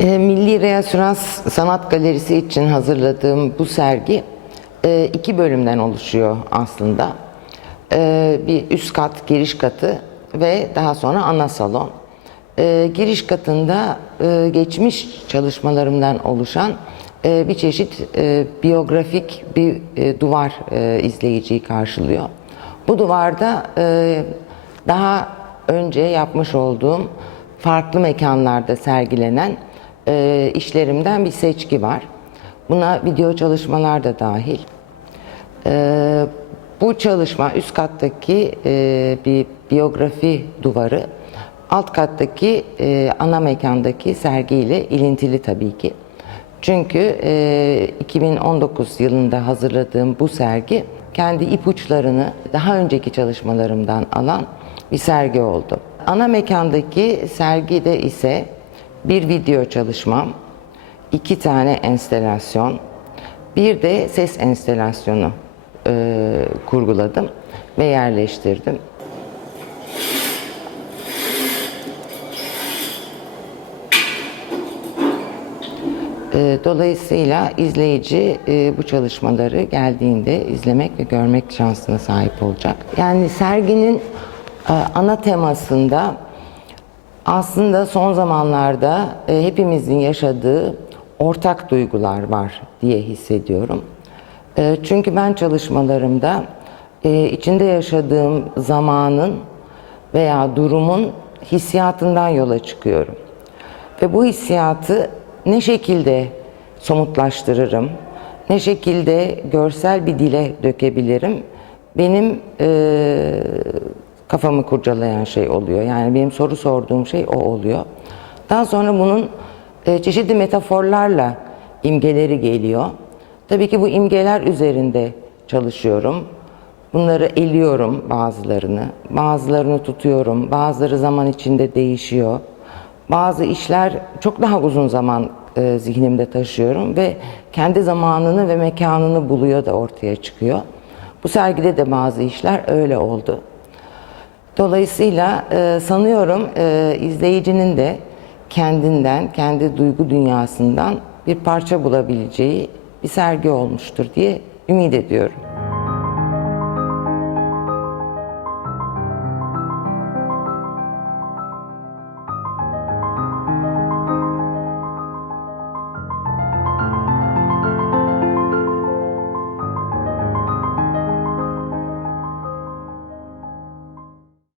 E, Milli Reasürans Sanat Galerisi için hazırladığım bu sergi e, iki bölümden oluşuyor aslında. E, bir üst kat, giriş katı ve daha sonra ana salon. Giriş katında geçmiş çalışmalarımdan oluşan bir çeşit biyografik bir duvar izleyiciyi karşılıyor. Bu duvarda daha önce yapmış olduğum farklı mekanlarda sergilenen e, işlerimden bir seçki var. Buna video çalışmalar da dahil. E, bu çalışma üst kattaki e, bir biyografi duvarı, alt kattaki e, ana mekandaki sergiyle ilintili tabii ki. Çünkü e, 2019 yılında hazırladığım bu sergi kendi ipuçlarını daha önceki çalışmalarımdan alan bir sergi oldu. Ana mekandaki sergide ise bir video çalışmam, iki tane enstelasyon, bir de ses enstelasyonu e, kurguladım ve yerleştirdim. E, Dolayısıyla izleyici e, bu çalışmaları geldiğinde izlemek ve görmek şansına sahip olacak. Yani serginin e, ana temasında aslında son zamanlarda e, hepimizin yaşadığı ortak duygular var diye hissediyorum. E, Çünkü ben çalışmalarımda e, içinde yaşadığım zamanın veya durumun hissiyatından yola çıkıyorum. Ve bu hissiyatı ne şekilde somutlaştırırım, ne şekilde görsel bir dile dökebilirim benim e, kafamı kurcalayan şey oluyor. Yani benim soru sorduğum şey o oluyor. Daha sonra bunun e, çeşitli metaforlarla imgeleri geliyor. Tabii ki bu imgeler üzerinde çalışıyorum. Bunları eliyorum bazılarını, bazılarını tutuyorum, bazıları zaman içinde değişiyor. Bazı işler çok daha uzun zaman e, zihnimde taşıyorum ve kendi zamanını ve mekanını buluyor da ortaya çıkıyor. Bu sergide de bazı işler öyle oldu. Dolayısıyla e, sanıyorum e, izleyicinin de kendinden, kendi duygu dünyasından bir parça bulabileceği bir sergi olmuştur diye ümit ediyorum.